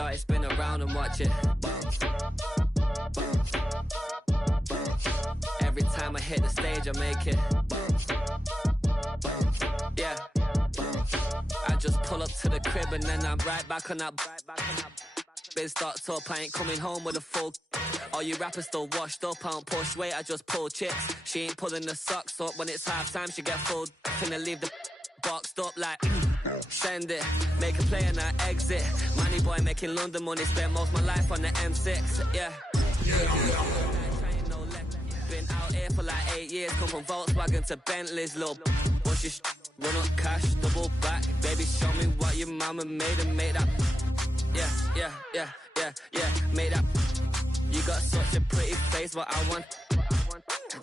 shot, spin around and watch it. Every time I hit the stage, I make it. Yeah. I just pull up to the crib and then I'm right back on that. Biz starts up, I ain't coming home with a full. All you rappers still washed up, I don't push weight, I just pull chips. She ain't pulling the socks up, when it's half time she get full. Finna leave the boxed up like send it, make a play and I exit. Money boy making London money, spent most of my life on the M6. Yeah. Been out here for like 8 years, come from Volkswagen to Bentley's, little bunch of run up cash, double back. Baby, show me what your mama made and make that. Yeah, made that. You got such a pretty face, but I want.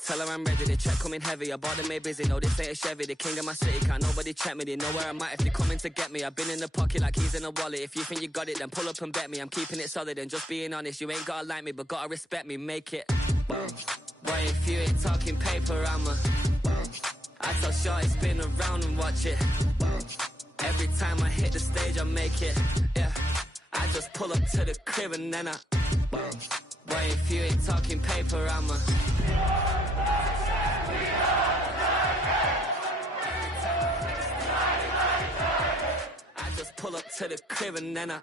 Tell her I'm ready, the check coming heavy. I bought them made busy, no this ain't a Chevy. The king of my city, can't nobody check me. They know where I'm at if they coming to get me. I've been in the pocket like keys in a wallet. If you think you got it, then pull up and bet me. I'm keeping it solid and just being honest. You ain't gotta like me, but gotta respect me, make it. Boy, if you ain't talking paper, I tell shorty spin around and watch it. Every time I hit the stage, I make it. Yeah, I just pull up to the crib and then I. Boy, if you ain't talking paper, I just pull up to the crib and then I.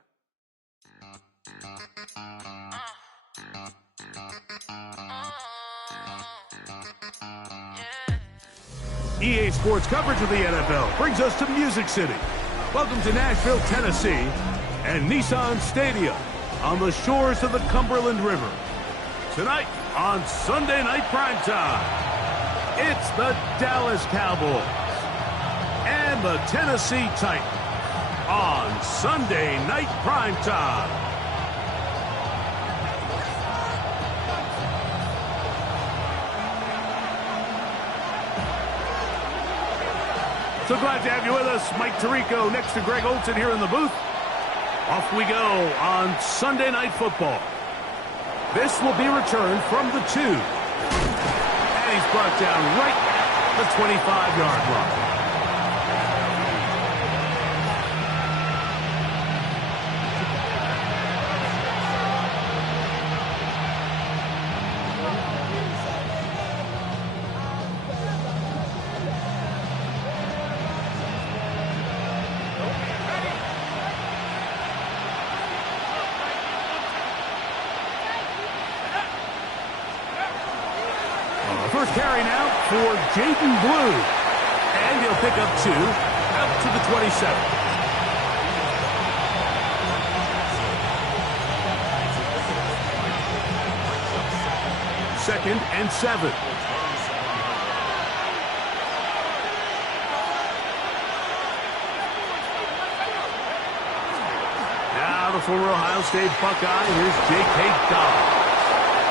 EA Sports coverage of the NFL brings us to Music City. Welcome to Nashville, Tennessee, and Nissan Stadium on the shores of the Cumberland River. Tonight on Sunday Night Primetime, it's the Dallas Cowboys and the Tennessee Titans on Sunday Night Primetime. So glad to have you with us. Mike Tirico next to Greg Olson here in the booth. Off we go on Sunday Night Football. This will be returned from the 2. And he's brought down right at the 25-yard line. First carry now for Jaden Blue. And he'll pick up 2 out to the 27. Second and 7. Now the former Ohio State Buckeye, here's J.K. Dobbins.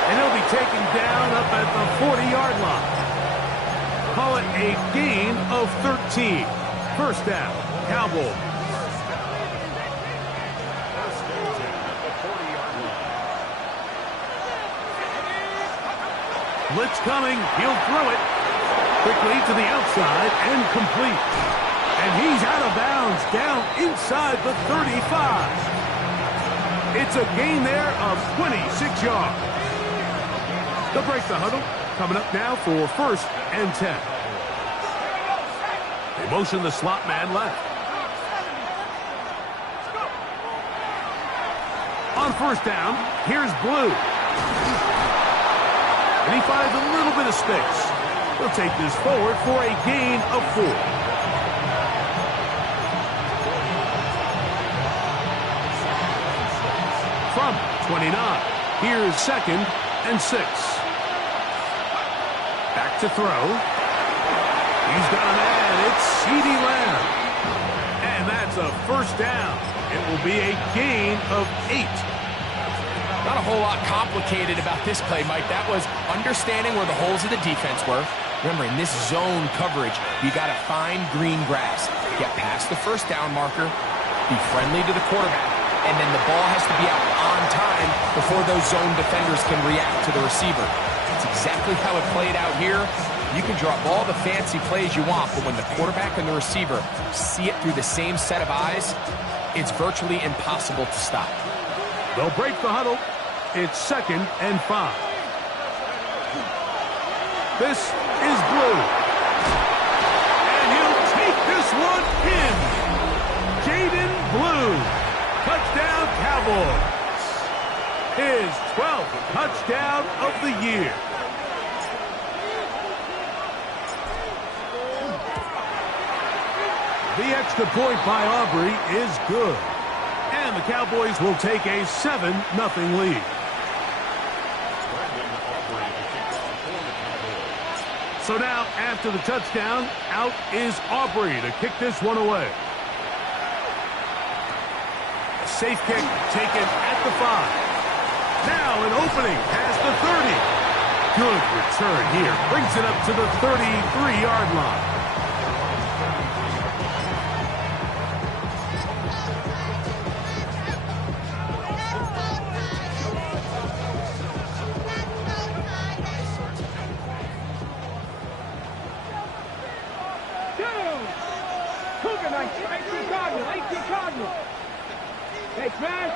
And he'll be taken down up at the 40-yard line. Call it a gain of 13. First down, Cowboys. Blitz coming. He'll throw it quickly to the outside and complete. And he's out of bounds down inside the 35. It's a gain there of 26 yards. They'll break the huddle. Coming up now for first and 10. They motion the slot man left. On first down, here's Blue. And he finds a little bit of space. He'll take this forward for a gain of 4. From 29, here's second and 6. Back to throw. He's got a man. It's CeeDee Lamb. And that's a first down. It will be a gain of 8. Not a whole lot complicated about this play, Mike. That was understanding where the holes of the defense were. Remember, in this zone coverage, you got to find green grass. Get past the first down marker. Be friendly to the quarterback. And then the ball has to be out on time before those zone defenders can react to the receiver. That's exactly how it played out here. You can drop all the fancy plays you want, but when the quarterback and the receiver see it through the same set of eyes, it's virtually impossible to stop. They'll break the huddle. It's 2nd and 5. This is Blue. And he'll take this one in. Jaden Blue. Touchdown Cowboys. His 12th touchdown of the year. The extra point by Aubrey is good. And the Cowboys will take a 7-0 lead. So now, after the touchdown, out is Aubrey to kick this one away. A safe kick taken at the 5. Now an opening past the 30. Good return here. Brings it up to the 33-yard line. Thanks, man.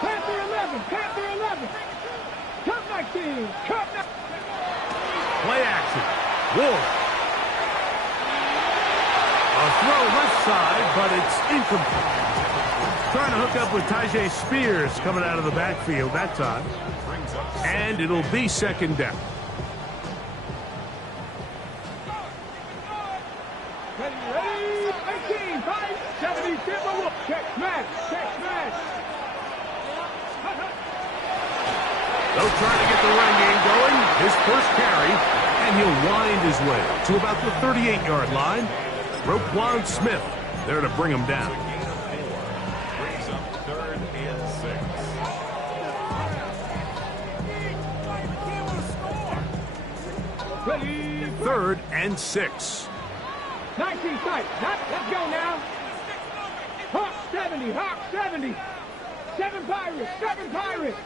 Panther 11, Panther 11. Cup 19, Cup 19. Play action. Ward. A throw left side, but it's incomplete. Trying to hook up with Tyjae Spears coming out of the backfield that time. And it'll be 2nd down. Ready, 18, 5, 70, check match, check match. They'll try to get the run game going. His first carry, and he'll wind his way to about the 38-yard line. Roquan Smith there to bring him down. Brings up 3rd and 6. Ready, 3rd and 6. 19 sight. Let's go now. Hawk 70, Hawk 70. 7 Pirates, 7 Pirates.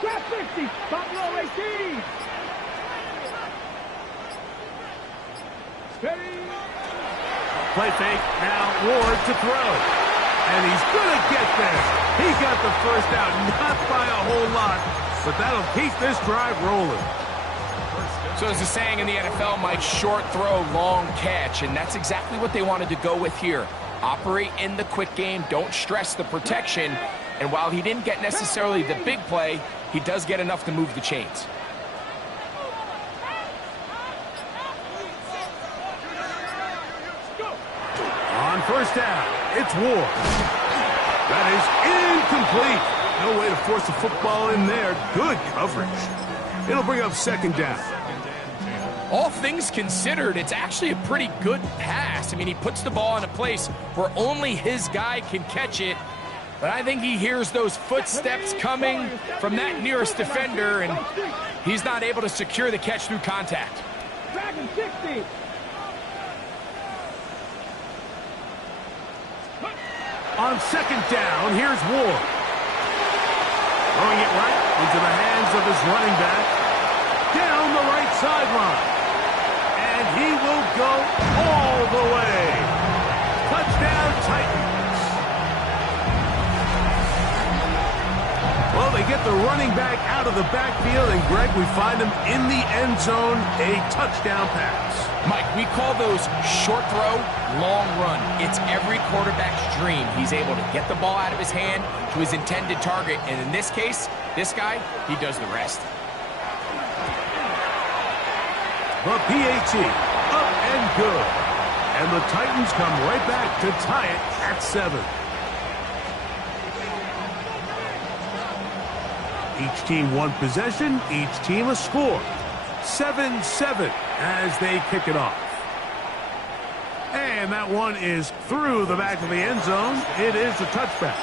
Shot 60, Buffalo 18. Steady. Play fake, now Ward to throw. And he's going to get there. He got the first out, not by a whole lot, but that'll keep this drive rolling. So as the saying in the NFL, Mike, short throw, long catch, and that's exactly what they wanted to go with here. Operate in the quick game, don't stress the protection, and while he didn't get necessarily the big play, he does get enough to move the chains. On first down, it's Ward. That is incomplete. No way to force the football in there. Good coverage. It'll bring up 2nd down. All things considered, it's actually a pretty good pass. I mean, he puts the ball in a place where only his guy can catch it. But I think he hears those footsteps coming from that nearest defender, and he's not able to secure the catch through contact. Dragon 60. On 2nd down, here's Ward. Throwing it right into the hands of his running back. Down the right sideline. And he will go all the way. Touchdown, Titans. Well, they get the running back out of the backfield, and Greg, we find him in the end zone, a touchdown pass. Mike, we call those short throw, long run. It's every quarterback's dream. He's able to get the ball out of his hand to his intended target, and in this case, this guy, he does the rest. The PAT, up and good. And the Titans come right back to tie it at 7. Each team one possession, each team a score. 7-7 as they kick it off. And that one is through the back of the end zone. It is a touchback.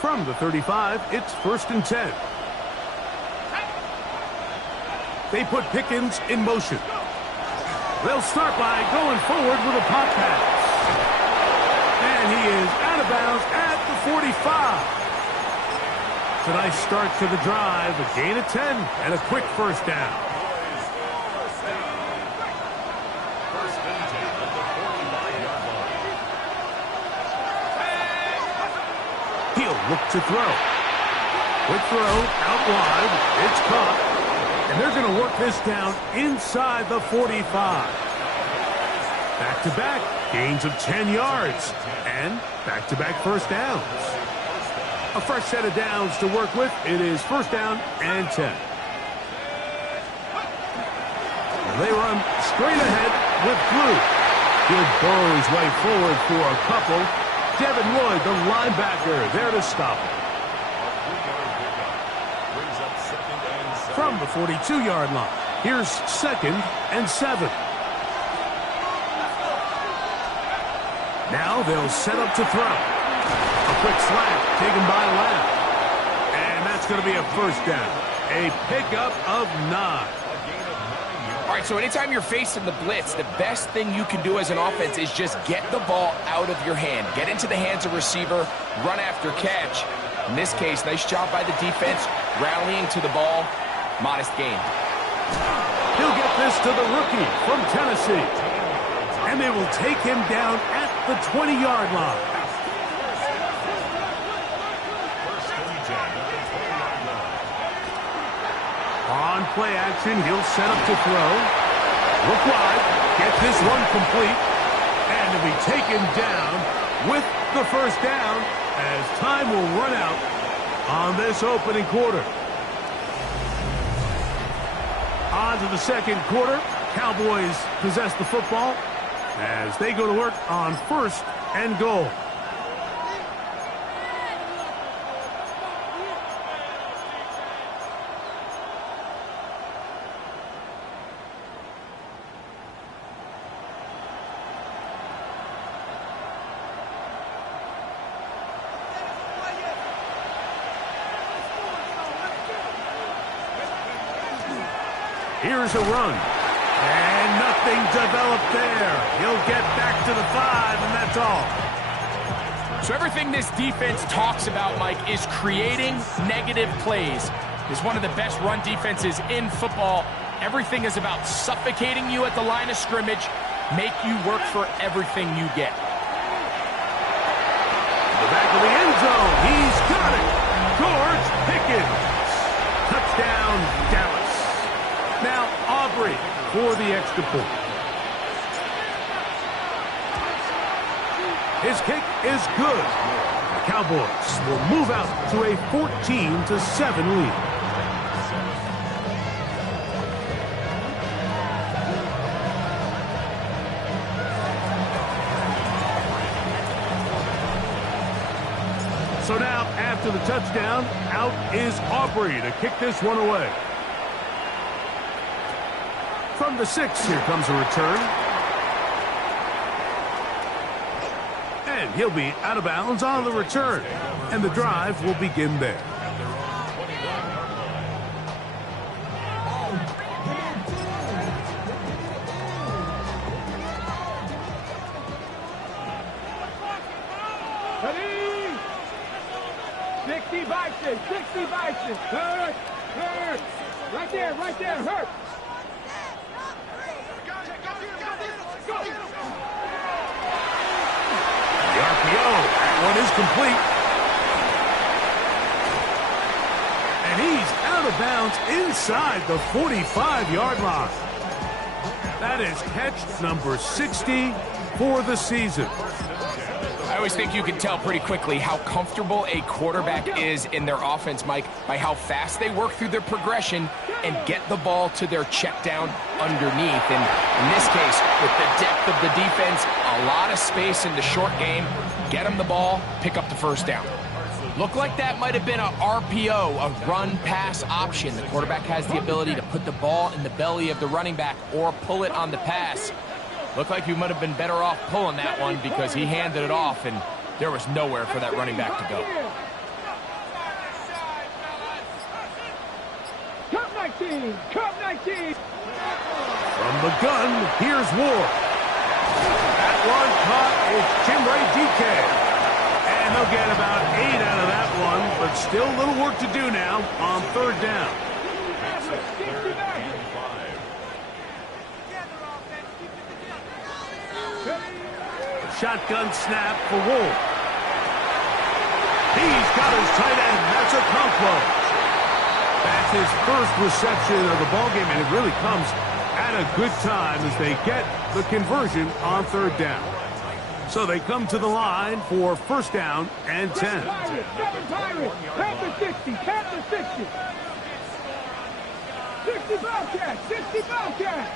From the 35, it's 1st and 10. They put Pickens in motion. They'll start by going forward with a pop pass. And he is out of bounds at the 45. a nice start to the drive. A gain of 10 and a quick first down. First and 10 at the 45-yard line. He'll look to throw. Quick throw, out wide. It's caught. And they're going to work this down inside the 45. Back-to-back, gains of 10 yards. And back-to-back first downs. A fresh set of downs to work with. It is first down and 10. They run straight ahead with Blue. He'll burrow his way forward for a couple. Devin Lloyd, the linebacker, there to stop him. From the 42-yard line, here's second and 7. Now they'll set up to throw. A quick slant taken by Lamb. And that's going to be a first down. A pickup of 9. All right, so anytime you're facing the blitz, the best thing you can do as an offense is just get the ball out of your hand. Get into the hands of receiver, run after catch. In this case, nice job by the defense, rallying to the ball. Modest gain. He'll get this to the rookie from Tennessee. And they will take him down at the 20-yard line. First and 10 at the 20-yard line. On play action, he'll set up to throw. Look wide, get this one complete. And to be taken down with the first down as time will run out on this opening quarter. On to the second quarter. Cowboys possess the football as they go to work on first and goal. Here's a run. And nothing developed there. He'll get back to the 5, and that's all. So everything this defense talks about, Mike, is creating negative plays. It's one of the best run defenses in football. Everything is about suffocating you at the line of scrimmage, make you work for everything you get. The back of the end zone. He's got it. George Pickens. Touchdown, Dallas. Now Aubrey for the extra point. His kick is good. The Cowboys will move out to a 14-7 lead. So now, after the touchdown, out is Aubrey to kick this one away. From the 6, here comes a return. And he'll be out of bounds on the return. And the drive will begin there. Ready? 60 Bison, 60 Bison. Hurt, hurt. Right there, hurt. The RPO, that one is complete. And he's out of bounds inside the 45-yard line. That is catch number 60 for the season. I always think you can tell pretty quickly how comfortable a quarterback is in their offense, Mike, by how fast they work through their progression and get the ball to their check down underneath. And in this case, with the depth of the defense, a lot of space in the short game, get them the ball, pick up the first down. Looked like that might have been a RPO, a run-pass option. The quarterback has the ability to put the ball in the belly of the running back or pull it on the pass. Looked like you might have been better off pulling that one because he handed it off and there was nowhere for that running back to go. Cup 19, Cup 19. From the gun, here's Ward. That one caught is Chimere Dike. And they'll get about 8 out of that one, but but still a little work to do now on third down. Shotgun snap for Wolf. He's got his tight end. That's a Conklin. That's his first reception of the ballgame, and it really comes at a good time as they get the conversion on third down. So they come to the line for first down and 10. Seven Pirates, Panther 60, Panther 60. 60 Bobcats, 60 Bobcats.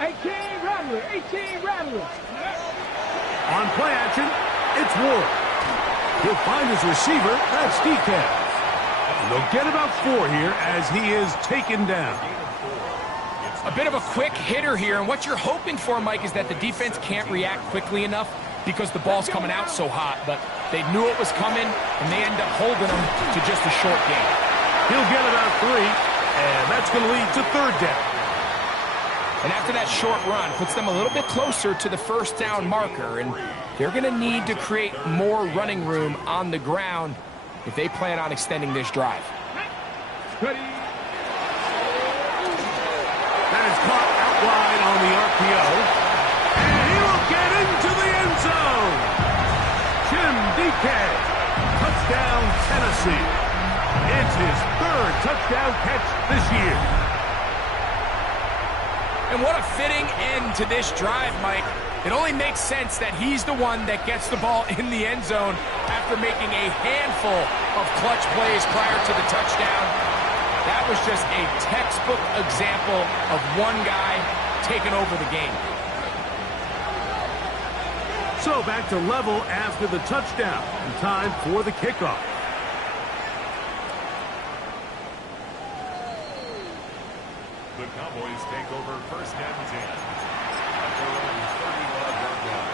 18 Rattler, 18 Rattler. On play action, it's Ward. He'll find his receiver, that's DK. And they'll get about 4 here as he is taken down. A bit of a quick hitter here, and what you're hoping for, Mike, is that the defense can't react quickly enough because the ball's coming out so hot, but they knew it was coming, and they end up holding them to just a short gain. He'll get about 3, and that's going to lead to third down. And after that short run, puts them a little bit closer to the first down marker, and they're going to need to create more running room on the ground if they plan on extending this drive. That is caught out wide on the RPO. And he will get into the end zone. Jim DK. Touchdown, Tennessee. It's his third touchdown catch this year. And what a fitting end to this drive, Mike. It only makes sense that he's the one that gets the ball in the end zone after making a handful of clutch plays prior to the touchdown. That was just a textbook example of one guy taking over the game. So back to level after the touchdown, and time for the kickoff. The Cowboys take over first and 10 at their own 31-yard line.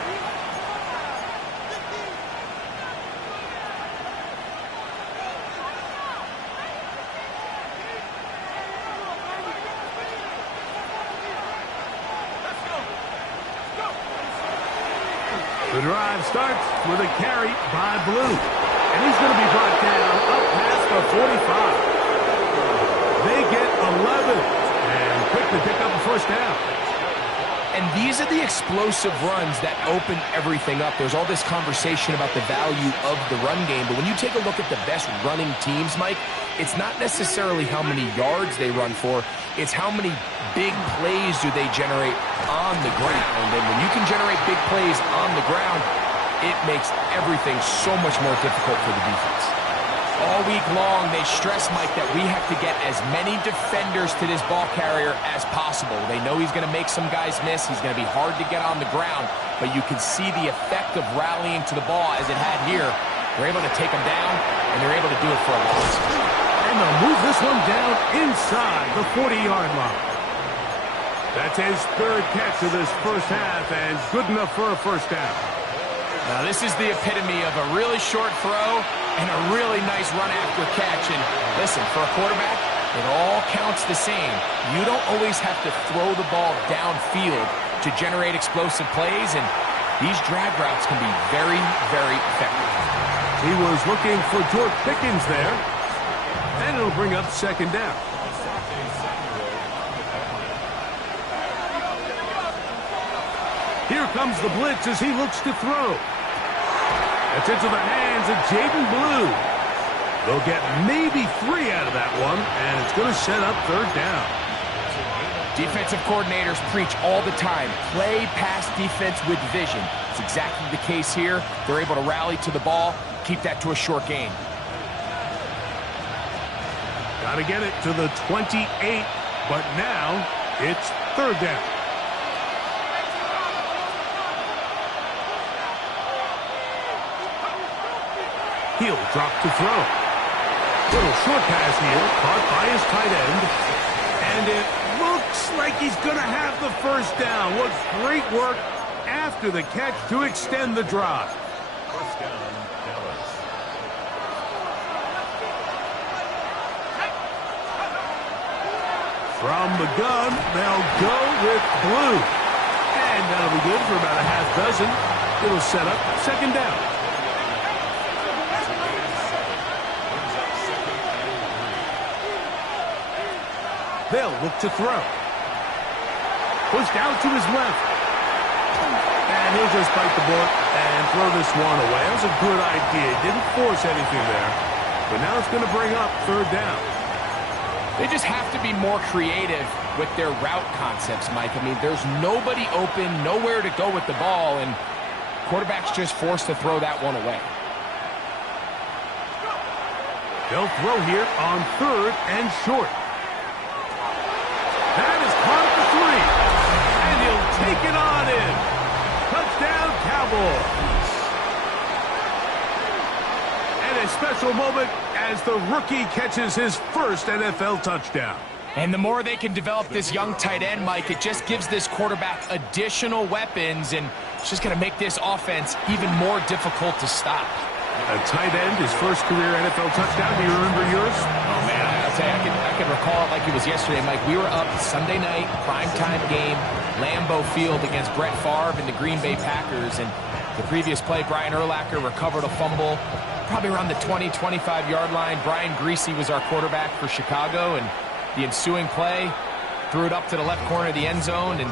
The drive starts with a carry by Blue. And he's going to be brought down up past the 45. They get 11 and quickly pick up a first down. And these are the explosive runs that open everything up. There's all this conversation about the value of the run game, but when you take a look at the best running teams, Mike, it's not necessarily how many yards they run for, it's how many big plays do they generate on the ground. And when you can generate big plays on the ground, it makes everything so much more difficult for the defense. All week long, they stress, Mike, that we have to get as many defenders to this ball carrier as possible. They know he's going to make some guys miss. He's going to be hard to get on the ground, but you can see the effect of rallying to the ball as it had here. They're able to take him down, and they're able to do it for a loss. And they'll move this one down inside the 40-yard line. That's his third catch of this first half, and good enough for a first down. Now, this is the epitome of a really short throw and a really nice run after catch. And listen, for a quarterback, it all counts the same. You don't always have to throw the ball downfield to generate explosive plays, and these drag routes can be very, very effective. He was looking for George Pickens there, and it'll bring up second down. Here comes the blitz as he looks to throw. That's into the hands of Jaden Blue. They'll get maybe 3 out of that one, and it's going to set up third down. Defensive coordinators preach all the time, play pass defense with vision. It's exactly the case here. They're able to rally to the ball, keep that to a short gain. Got to get it to the 28, but now it's third down. He'll drop to throw. Little short pass here, caught by his tight end. And it looks like he's going to have the first down. What great work after the catch to extend the drive. First down, Dallas. From the gun, they'll go with Blue. And that'll be good for about a half dozen. It'll set up second down. They'll look to throw. Pushed out to his left. And he'll just bite the bullet and throw this one away. That was a good idea. Didn't force anything there. But now it's going to bring up third down. They just have to be more creative with their route concepts, Mike. I mean, there's nobody open, nowhere to go with the ball, and quarterback's just forced to throw that one away. They'll throw here on third and short. That is caught at the 3. And he'll take it on in. Touchdown, Cowboys. And a special moment as the rookie catches his first NFL touchdown. And the more they can develop this young tight end, Mike, it just gives this quarterback additional weapons, and it's just going to make this offense even more difficult to stop. A tight end, his first career NFL touchdown. Do you remember yours? Oh, man, I'll tell you, I can recall it like it was yesterday, Mike. We were up Sunday night, primetime game, Lambeau Field against Brett Favre and the Green Bay Packers. And the previous play, Brian Urlacher recovered a fumble, probably around the 20, 25-yard line. Brian Griese was our quarterback for Chicago, and the ensuing play, threw it up to the left corner of the end zone. And,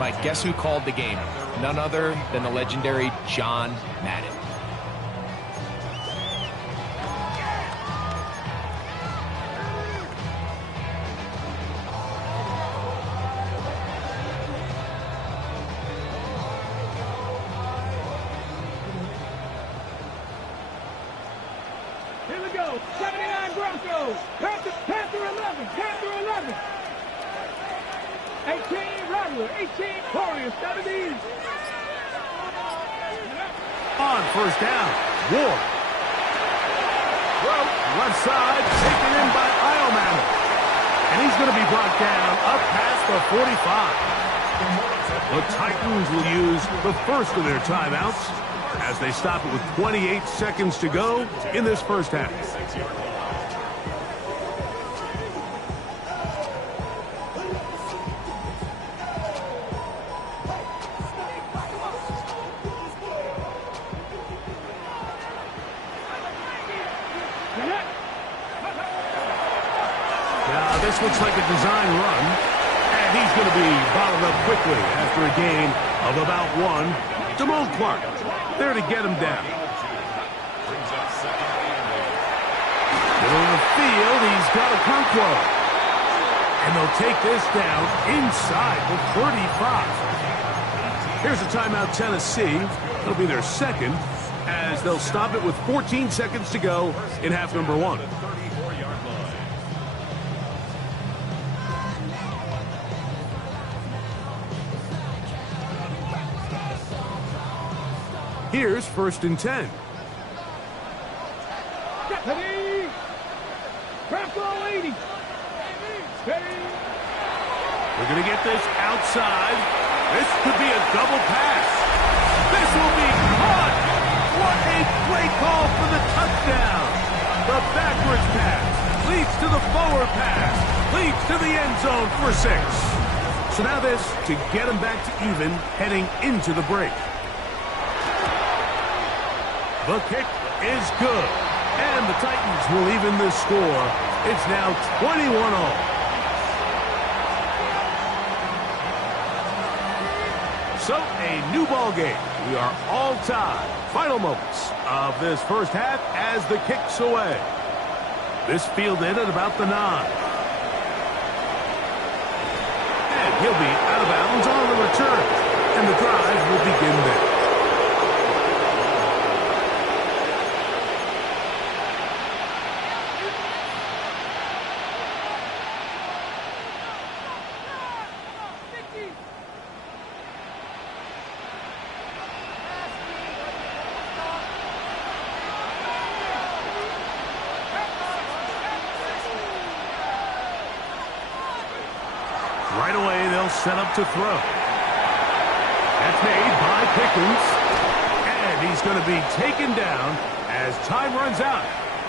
Mike, guess who called the game? None other than the legendary John Madden. Here we go. 79 Broncos. Panther 11. Panther 11. 18 Rattler. 18 Warriors. 70. On first down, Ward. Well, left side, taken in by Iomanner. And he's going to be brought down up past the 45. The Titans will use the first of their timeouts as they stop it with 28 seconds to go in this first half. Now, this looks like a design run, and he's going to be bottled up quickly after a gain of about 1. Damone Clark there to get him down. Middle of the field, he's got a Conquo. And they'll take this down inside the 35. Here's a timeout, Tennessee. It'll be their second as they'll stop it with 14 seconds to go in half number 1. Here's first and 10. Steady. Bronco 80. Steady. We're going to get this outside. This could be a double pass. This will be caught. What a great call for the touchdown. The backwards pass leads to the forward pass. Leads to the end zone for 6. So now this to get them back to even heading into the break. The kick is good, and the Titans will even the score. It's now 21-all. So, a new ball game. We are all tied. Final moments of this first half as the kick's away. This fielded at about the 9. And he'll be out of bounds on the return, and the drive will begin there. Right away, they'll set up to throw. That's made by Pickens. And he's going to be taken down as time runs out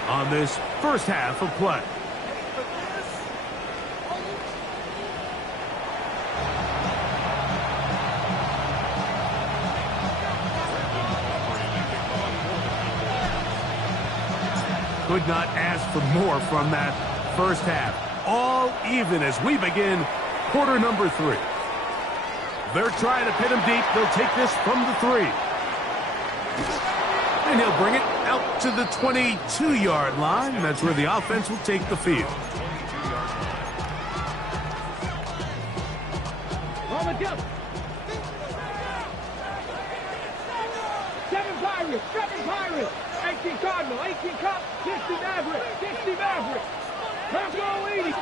on this first half of play. Could not ask for more from that first half. all even as we begin quarter number 3. They're trying to pin him deep. They'll take this from the 3. And he'll bring it out to the 22-yard line. That's where the offense will take the field. Roman jump. 7 Pirates, 7 Pirates. 18 Cardinal, 18 Cup, 60 Maverick, 60 Maverick. Bronco 80.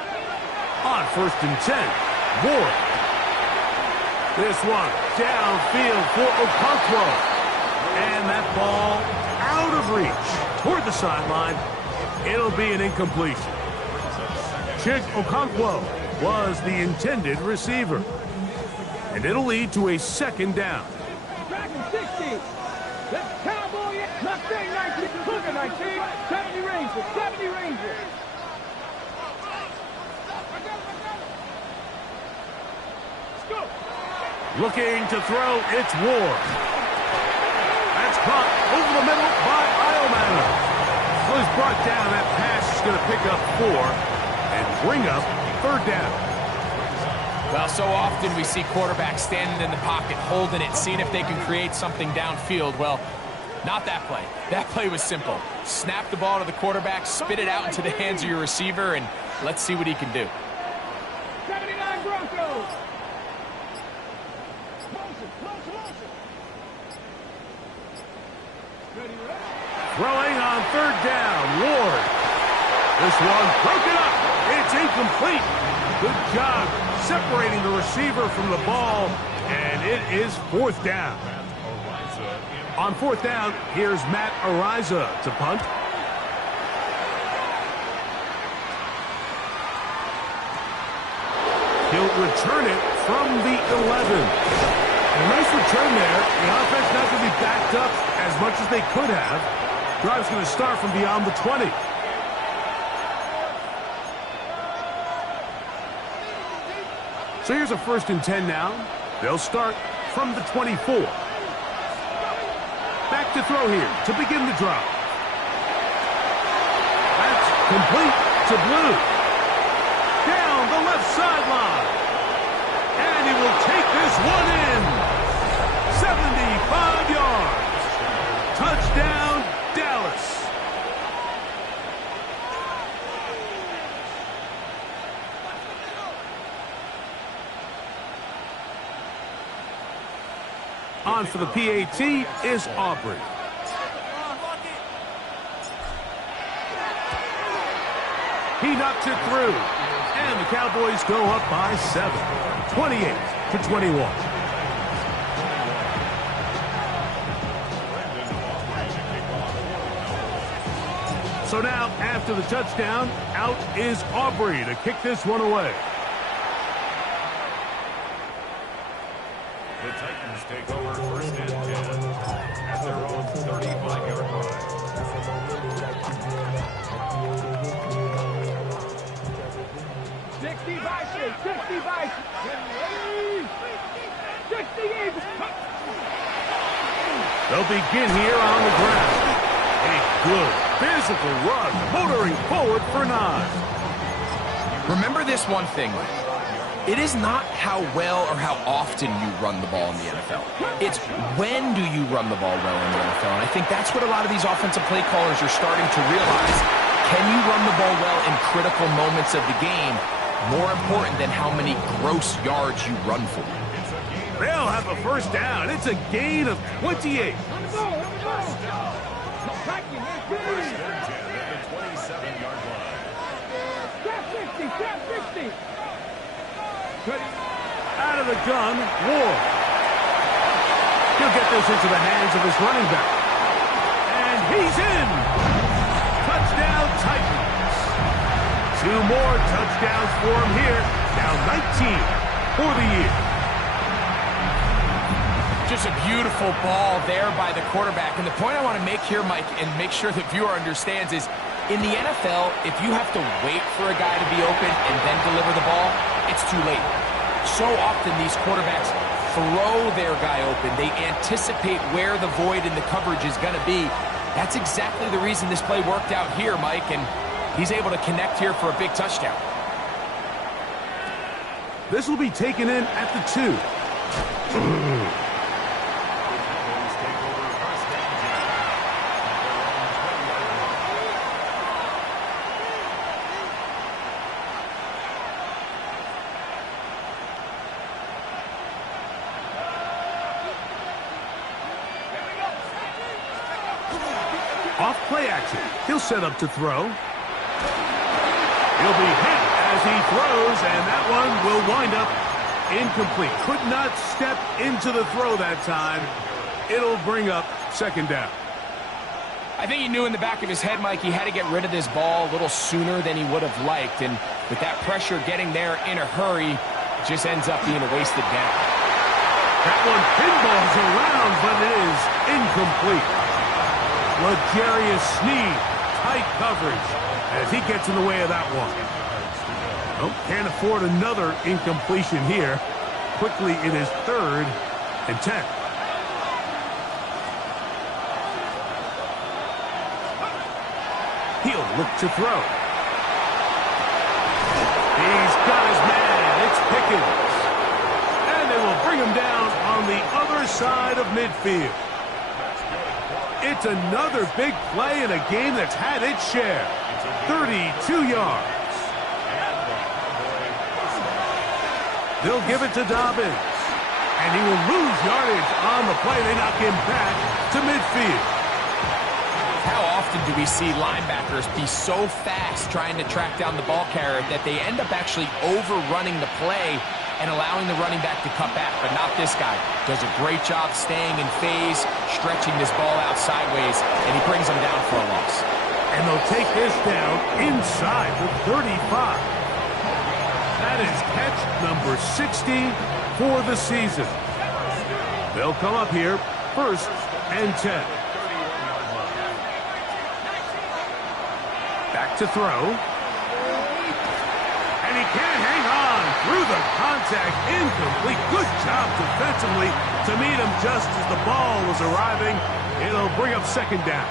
On 1st and 10, Ward. This one downfield for Okonkwo. And that ball out of reach toward the sideline. It'll be an incompletion. Chig Okonkwo was the intended receiver. And it'll lead to a 2nd down. Dragon 60. That's Cowboy. Mustang 19. Cougar 19. 70 Rangers. 70 Rangers. Let's go. Looking to throw, it's Ward. That's caught over the middle by Iomana. So he's brought down. That pass is going to pick up 4 and bring up 3rd down. Well, so often we see quarterbacks standing in the pocket, holding it, seeing if they can create something downfield. Well, not that play. That play was simple. Snap the ball to the quarterback, spit it out into the hands of your receiver, and let's see what he can do. 79 Broncos. Throwing on 3rd down, Ward. This one broken up. It's incomplete. Good job separating the receiver from the ball, and it is 4th down. On 4th down, here's Matt Araiza to punt. He'll return it from the 11. A nice return there. The offense not going to be backed up as much as they could have. Drive's going to start from beyond the 20. So here's a 1st and 10 now. They'll start from the 24. Back to throw here to begin the drive. That's complete to Blue. Down the left sideline. And he will take this one in. 75 yards. Touchdown, Dallas. On for the PAT is Aubrey. He knocks it through. And the Cowboys go up by 7. 28-21. So now, after the touchdown, out is Aubrey to kick this one away. The Titans take over 1st and 10 at their own 35-yard line. 60 Vikings, 60 Vikings. 60 They'll begin here on the ground. A good physical run, motoring forward for 9. Remember this one thing. It is not how well or how often you run the ball in the NFL. It's when do you run the ball well in the NFL. And I think that's what a lot of these offensive play callers are starting to realize. Can you run the ball well in critical moments of the game? More important than how many gross yards you run for. They'll have a 1st down. It's a gain of 28. On the ball, on the ball. Vikings, 1st and 10 at the 27-yard line. Trap 60, trap 60. Out of the gun, Ward. He'll get this into the hands of his running back. And he's in. Touchdown, Titans. 2 more touchdowns for him here. Now 19 for the year. Just a beautiful ball there by the quarterback. And the point I want to make here, Mike, and make sure the viewer understands is, in the NFL, if you have to wait for a guy to be open and then deliver the ball, it's too late. So often these quarterbacks throw their guy open. They anticipate where the void in the coverage is going to be. That's exactly the reason this play worked out here, Mike, and he's able to connect here for a big touchdown. This will be taken in at the 2. Cowboys take over first and 10. Off play action. He'll set up to throw. He'll be hit as he throws, and that one will wind up incomplete. Could not step into the throw that time. It'll bring up second down. I think he knew in the back of his head, Mike, he had to get rid of this ball a little sooner than he would have liked. And with that pressure getting there in a hurry, it just ends up being a wasted down. That one pinballs around, but it is incomplete. L'Jarius Sneed, tight coverage as he gets in the way of that one. Oh, can't afford another incompletion here. Quickly, it is 3rd and 10. He'll look to throw. He's got his man. It's Pickens. And they will bring him down on the other side of midfield. It's another big play in a game that's had its share. 32 yards. They'll give it to Dobbins. And he will lose yardage on the play. They knock him back to midfield. How often do we see linebackers be so fast trying to track down the ball carrier that they end up actually overrunning the play and allowing the running back to cut back, but not this guy. Does a great job staying in phase, stretching this ball out sideways, and he brings them down for a loss. And they'll take this down inside the 35. That is catch number 60 for the season. They'll come up here, 1st and 10. Back to throw. And he can't hang on through the contact. Incomplete. Good job defensively to meet him just as the ball was arriving. It'll bring up second down.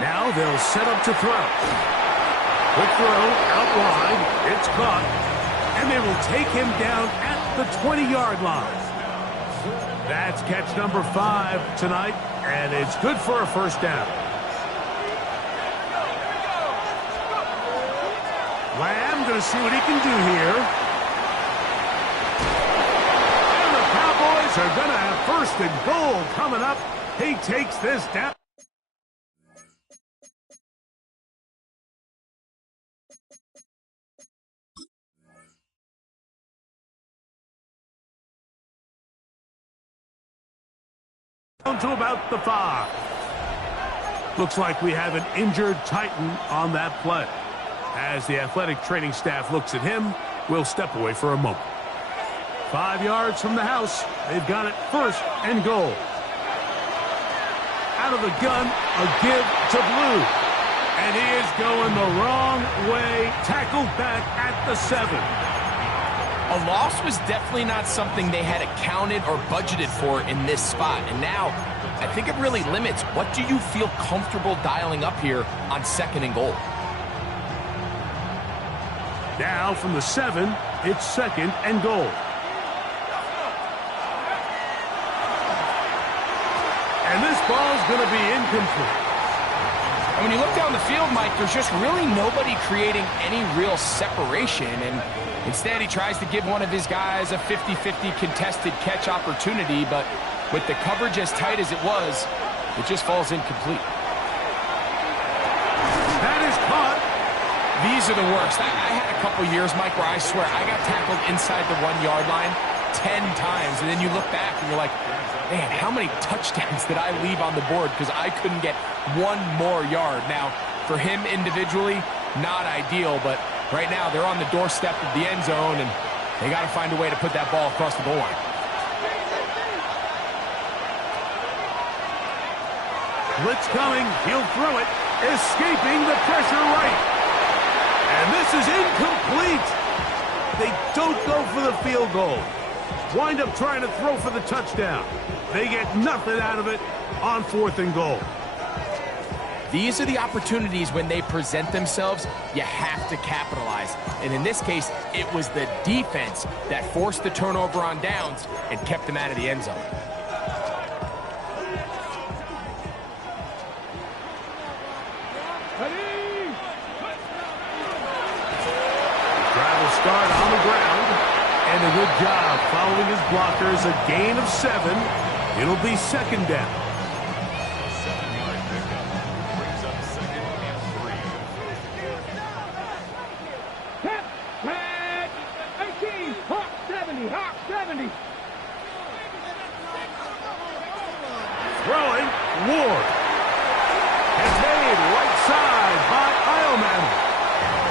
Now they'll set up to throw. Quick throw out wide. It's caught. And they will take him down at the 20-yard line. That's catch number 5 tonight, and it's good for a first down. Lamb going to see what he can do here. And the Cowboys are going to have 1st and goal coming up. He takes this down. Down to about the 5. Looks like we have an injured Titan on that play. As the athletic training staff looks at him, we'll step away for a moment. 5 yards from the house. They've got it 1st and goal. Out of the gun, a give to Blue. And he is going the wrong way. Tackled back at the 7. A loss was definitely not something they had accounted or budgeted for in this spot. And now, I think it really limits what do you feel comfortable dialing up here on 2nd and goal. Now from the 7, it's 2nd and goal. And this ball's going to be incomplete. And when you look down the field, Mike, there's just really nobody creating any real separation. And instead, he tries to give one of his guys a 50-50 contested catch opportunity, but with the coverage as tight as it was, it just falls incomplete. That is caught. These are the worst. I had a couple years, Mike, where I swear I got tackled inside the 1-yard line 10 times, and then you look back and you're like, man, how many touchdowns did I leave on the board because I couldn't get one more yard? Now, for him individually, not ideal, but right now they're on the doorstep of the end zone, and they got to find a way to put that ball across the goal line. Blitz coming. He'll throw it. Escaping the pressure right. And this is incomplete. They don't go for the field goal. Wind up trying to throw for the touchdown. They get nothing out of it on 4th and goal. These are the opportunities when they present themselves, you have to capitalize. And in this case, it was the defense that forced the turnover on downs and kept them out of the end zone. Travel start on the ground. And a good job following his blockers. A gain of 7. It'll be second down. 7-yard pickup brings up 2nd and 3. Tap, tag, 18, Hawk 70, Hawk 70. Throwing, Ward. It's made right side by Eilman.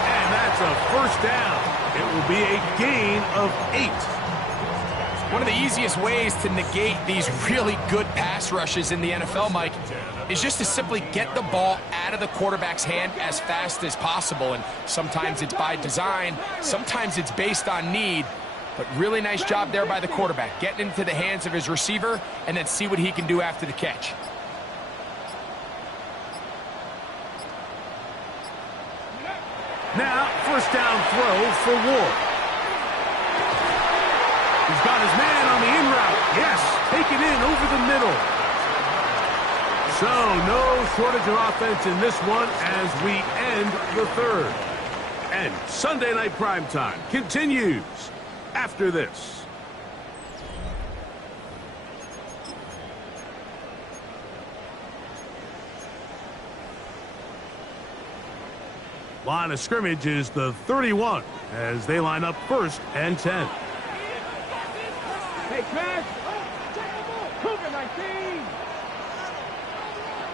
And that's a first down. It will be a gain of 8. One of the easiest ways to negate these really good pass rushes in the NFL, Mike, is just to simply get the ball out of the quarterback's hand as fast as possible. And sometimes it's by design, sometimes it's based on need. But really nice job there by the quarterback, getting into the hands of his receiver and then see what he can do after the catch. Now, first down throw for Ward. He's got his man on the in route. Yes, take it in over the middle. So, no shortage of offense in this one as we end the third. And Sunday Night Primetime continues after this. Line of scrimmage is the 31 as they line up 1st and 10. Hey, Chris. Cougar 19.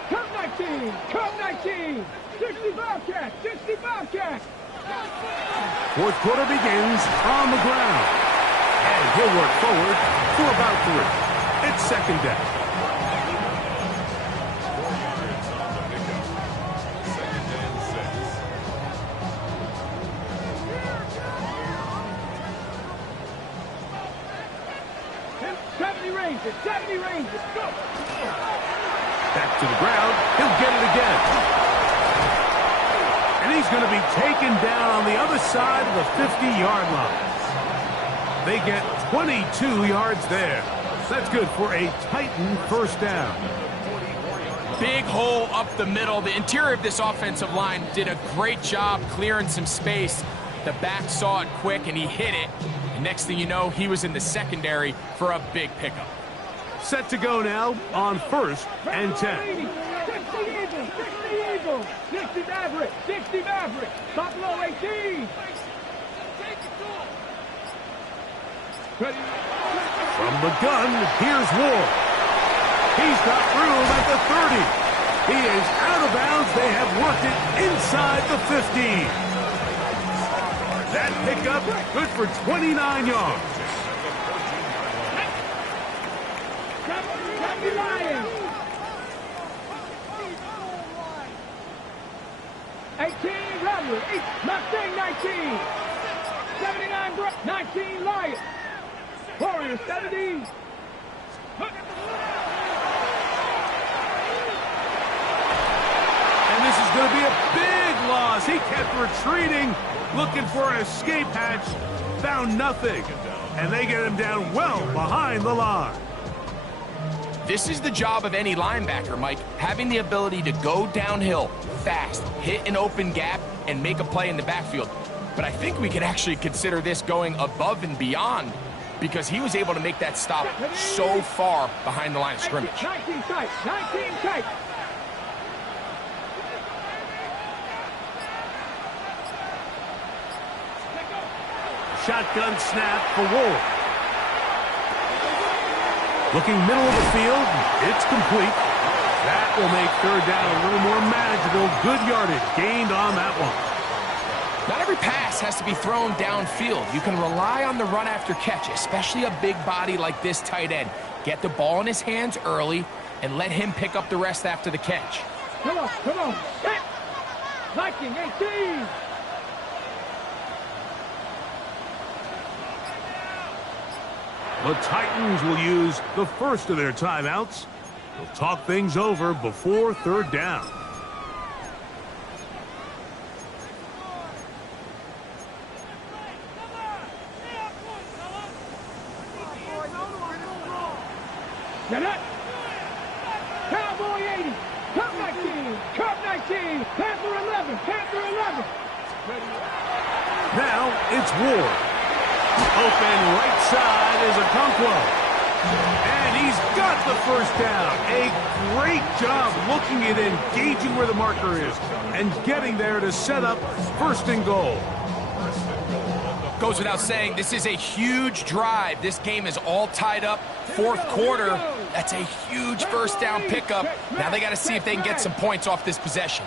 Come 19. Come 19. 60 Bobcats. 60 Bobcats. Fourth quarter begins on the ground. And he'll work forward for about 3. It's second down. 4 yards on the pickup. 2nd and 6. 70 ranges. 70 ranges. Go. Back to the ground. He'll get it again. And he's going to be taken down on the other side of the 50-yard line. They get 22 yards there. That's good for a Titan first down. Big hole up the middle. The interior of this offensive line did a great job clearing some space. The back saw it quick and he hit it. And next thing you know, he was in the secondary for a big pickup. Set to go now on 1st and 10. 60 Eagles. 60 Eagles. 60 Maverick. 60 Maverick. Buffalo 18. From the gun, here's Ward. He's got room at the 30. He is out of bounds. They have worked it inside the 15. That pickup good for 29 yards. 70 Lions. 18 Rebel. Mustang 19. 79 19 Lions. Warriors 70. And this is going to be a big loss. He kept retreating, looking for an escape hatch. Found nothing. And they get him down well behind the line. This is the job of any linebacker, Mike, having the ability to go downhill fast, hit an open gap, and make a play in the backfield. But I think we can actually consider this going above and beyond because he was able to make that stop so far behind the line of scrimmage. 19 tight. 19 tight. Shotgun snap for Ward. Looking middle of the field, it's complete. That will make third down a little more manageable. Good yardage gained on that one. Not every pass has to be thrown downfield. You can rely on the run after catch, especially a big body like this tight end. Get the ball in his hands early and let him pick up the rest after the catch. Come on, come on. Hit. Viking 18. The Titans will use the first of their timeouts. They'll talk things over before third down. Now that. Cowboy 80. Cup 19. Cup 19. Panther 11. Panther 11. Now it's Ward. Open right side is Okonkwo. And he's got the first down. A great job looking at engaging where the marker is and getting there to set up first and goal. Goes without saying, this is a huge drive. This game is all tied up. Fourth quarter, that's a huge first down pickup. Now they got to see if they can get some points off this possession.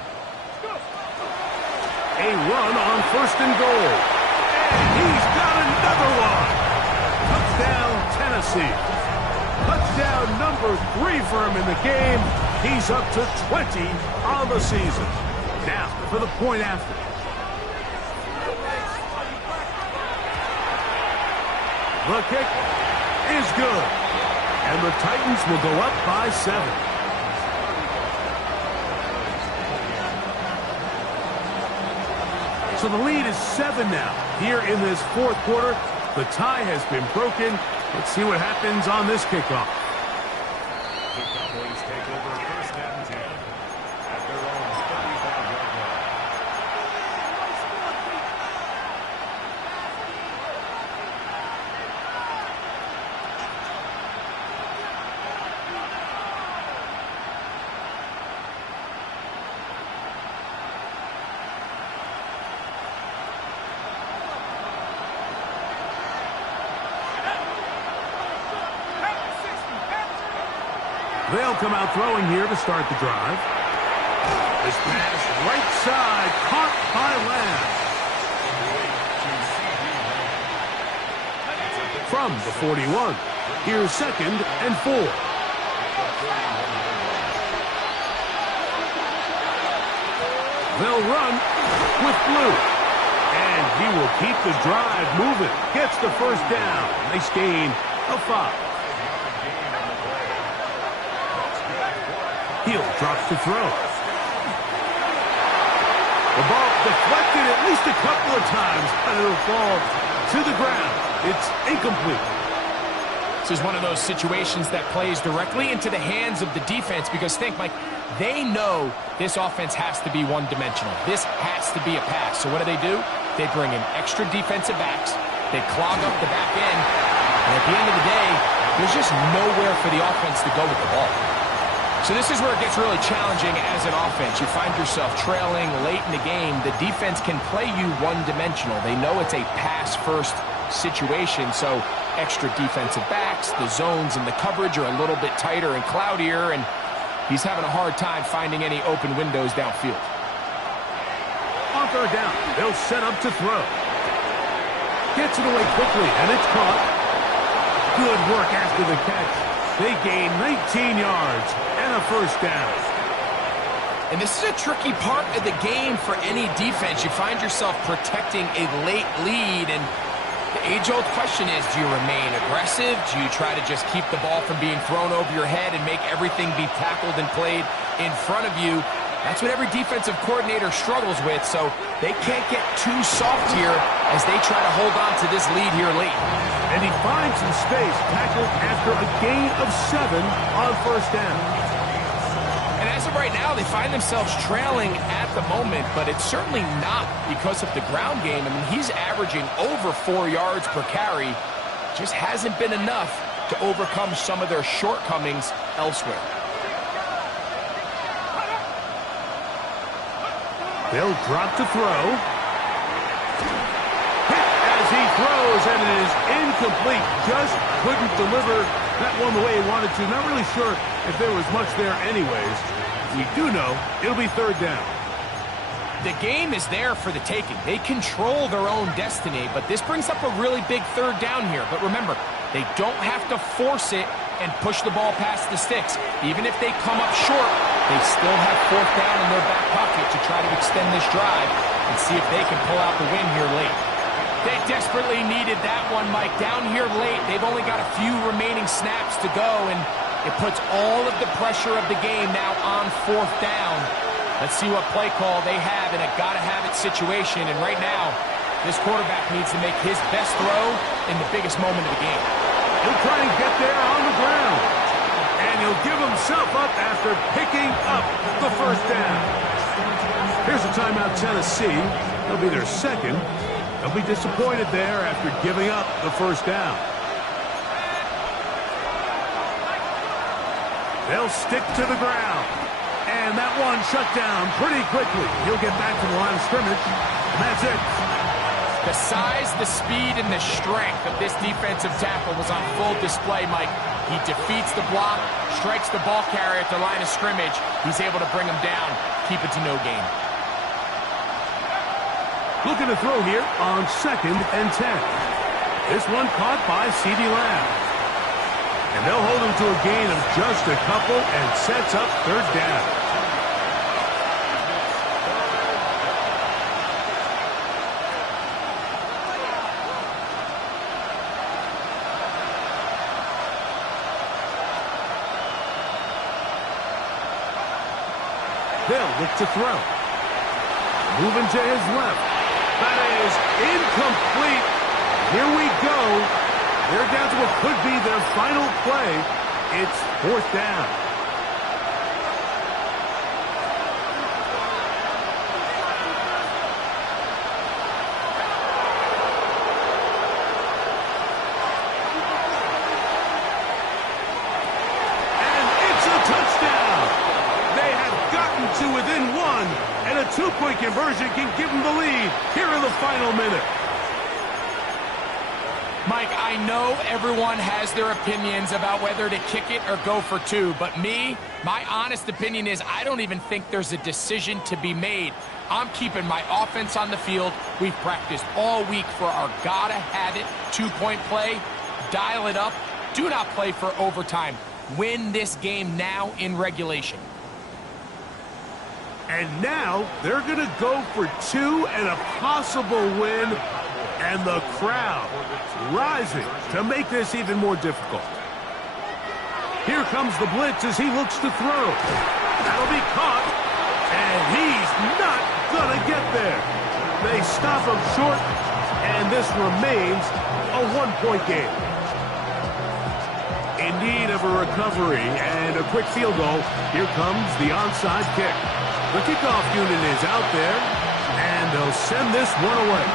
A run on first and goal. And he's got another one. Touchdown, Tennessee. Touchdown number 3 for him in the game. He's up to 20 on the season. Now for the point after. The kick is good. And the Titans will go up by 7. So the lead is 7 now. Here in this fourth quarter, the tie has been broken. Let's see what happens on this kickoff. The Cowboys take over first and 10 at their own 35-yard line. They'll come out throwing here to start the drive. This pass right side, caught by Lamb. From the 41, here's 2nd and 4. They'll run with Blue. And he will keep the drive moving. Gets the first down. Nice gain of 5. Hill drops to throw. The ball deflected at least a couple of times, and it'll fall to the ground. It's incomplete. This is one of those situations that plays directly into the hands of the defense because think, Mike, they know this offense has to be one-dimensional. This has to be a pass. So what do? They bring in extra defensive backs. They clog up the back end. And at the end of the day, there's just nowhere for the offense to go with the ball. So this is where it gets really challenging as an offense. You find yourself trailing late in the game. The defense can play you one-dimensional. They know it's a pass-first situation, so extra defensive backs, the zones and the coverage are a little bit tighter and cloudier, and he's having a hard time finding any open windows downfield. On third down, they'll set up to throw. Gets it away quickly, and it's caught. Good work after the catch. They gain 19 yards and a first down. And this is a tricky part of the game for any defense. You find yourself protecting a late lead, and the age-old question is, do you remain aggressive? Do you try to just keep the ball from being thrown over your head and make everything be tackled and played in front of you? That's what every defensive coordinator struggles with, so they can't get too soft here as they try to hold on to this lead here late. And he finds some space, tackled after a gain of 7 on first down. And as of right now, they find themselves trailing at the moment, but it's certainly not because of the ground game. I mean, he's averaging over 4 yards per carry. Just hasn't been enough to overcome some of their shortcomings elsewhere. They'll drop to throw. Hit as he throws, and it is incomplete. Just couldn't deliver that one the way he wanted to. Not really sure if there was much there anyways. We do know it'll be third down. The game is there for the taking. They control their own destiny, but this brings up a really big third down here. But remember, they don't have to force it and push the ball past the sticks. Even if they come up short, they still have fourth down in their back pocket to try to extend this drive and see if they can pull out the win here late. They desperately needed that one, Mike. Down here late, they've only got a few remaining snaps to go, and it puts all of the pressure of the game now on fourth down. Let's see what play call they have in a gotta-have-it situation, and right now, this quarterback needs to make his best throw in the biggest moment of the game. He'll try and get there on the ground. he'll give himself up after picking up the first down. Here's a timeout, Tennessee. They'll be their second. They'll be disappointed there after giving up the first down. They'll stick to the ground. And that one shut down pretty quickly. He'll get back to the line of scrimmage. And that's it. The size, the speed, and the strength of this defensive tackle was on full display, Mike. He defeats the block, strikes the ball carrier at the line of scrimmage. He's able to bring him down, keep it to no gain. Looking to throw here on 2nd and 10. This one caught by CeeDee Lamb. And they'll hold him to a gain of just a couple and sets up 3rd down. They'll look to throw. Moving to his left. That is incomplete. Here we go. They're down to what could be their final play. It's 4th down. And it's a touchdown. They have gotten to within 1, and a 2-point conversion can give them the lead here in the final minute. Mike, I know everyone has their opinions about whether to kick it or go for 2, but my honest opinion is I don't even think there's a decision to be made. I'm keeping my offense on the field. We've practiced all week for our gotta-have-it 2-point play. Dial it up. Do not play for overtime. Win this game now in regulation. And now they're going to go for 2 and a possible win. And the crowd rising to make this even more difficult. Here comes the blitz as he looks to throw. That'll be caught. And he's not going to get there. They stop him short. And this remains a 1-point game. In need of a recovery and a quick field goal, here comes the onside kick. The kickoff unit is out there. And they'll send this one away.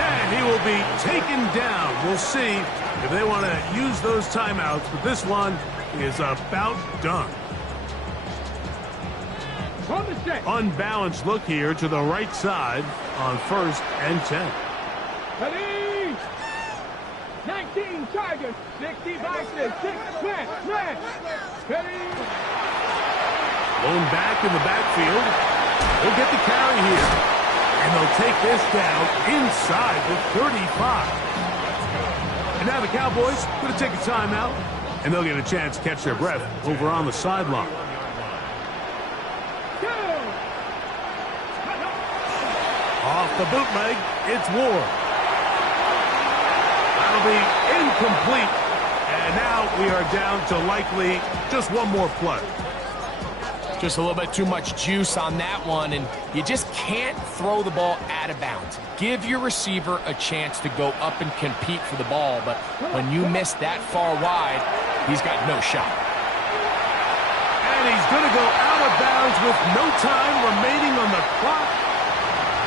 And he will be taken down. We'll see if they want to use those timeouts, but this one is about done. Unbalanced look here to the right side on 1st and 10. Ready? 19 Chargers, 60 Vikings, 6 Red. Ready? Blown back in the backfield. He'll get the carry here. And they'll take this down inside the 35. And now the Cowboys going to take a timeout, and they'll get a chance to catch their breath over on the sideline. Off the bootleg, it's Ward. That'll be incomplete. And now we are down to likely just one more play. Just a little bit too much juice on that one, and you just can't throw the ball out of bounds. Give your receiver a chance to go up and compete for the ball, but when you miss that far wide, he's got no shot. And he's going to go out of bounds with no time remaining on the clock.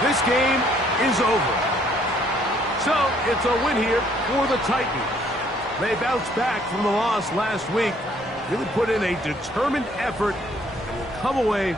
This game is over. So it's a win here for the Titans. They bounced back from the loss last week, really put in a determined effort, come away